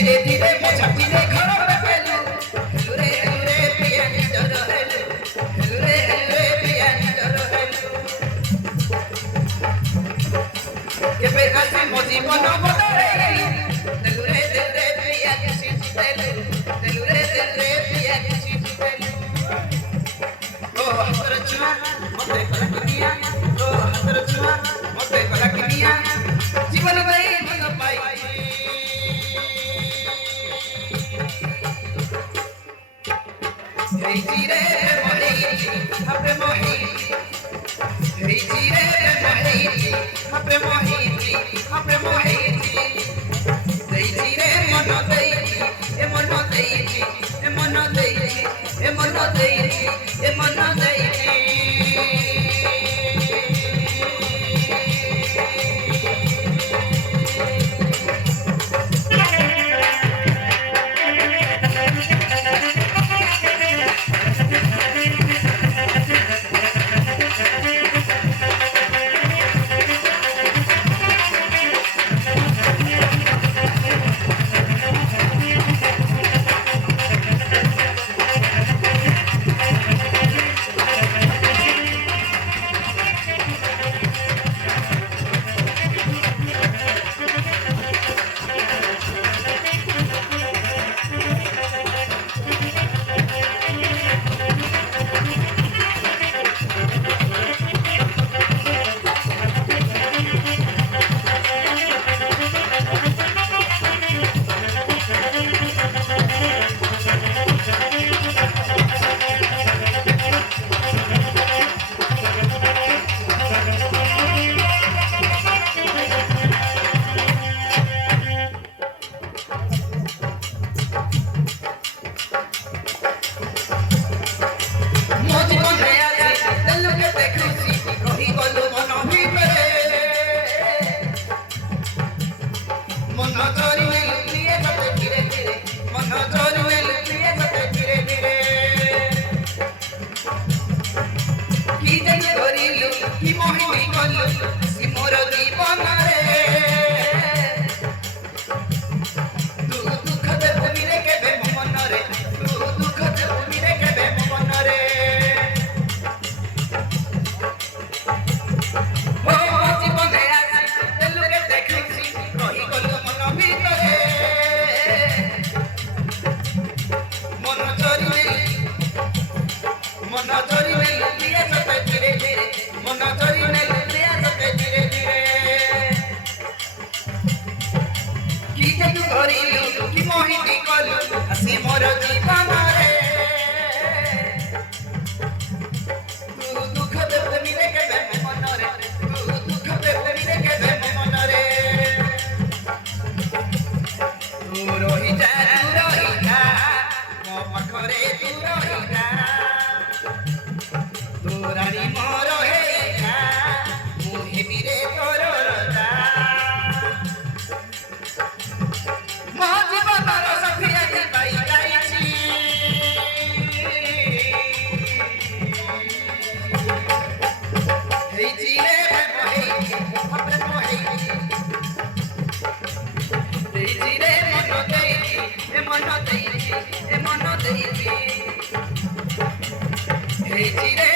धीरे धीरे मो छाती रे घर पेलु हेलु रे पिया निजर हेलु रे पिया निजर हेलु केबे आसी मो जीवन बदले हेलु रे पिया किसी हेलु रे पिया किसी ओ हतर छुआ मते कलकनिया ओ हतर छुआ मते कलकनिया जीवन गई मन पाई हे जीरे मोही अपने मोही हे जीरे मोही अपने मोही अपने मोही हे जीरे मन देई ए मन देई ए मन देई ए मन देई ए मन देई की मोहिनी कलु सी मोर जीवन रे तू दुख दे भूमि रे केबे मन रे तू दुख दे भूमि रे केबे मन रे ओ जीवन रे आसी तेलु के देखिसी रही गलु मन भीतरे मन चोरी में लिया सते धीरे धीरे मन चोरी में लिया सते धीरे धीरे की जे तू धरिलु की मोहिनी कलु हसी मोर जीवन रे तू दुख दे मिले के मन रे तू दुख दे मिले के मन रे तू रही जा मो पाखरे तू रही जा तोरानी मोर हे मुहे बिरे तोर रजा मो जीवन सखिया की पाई जाईची हे जीरे मोहे अपने मोहे हे जीरे मन देई ए मन देई हे जीरे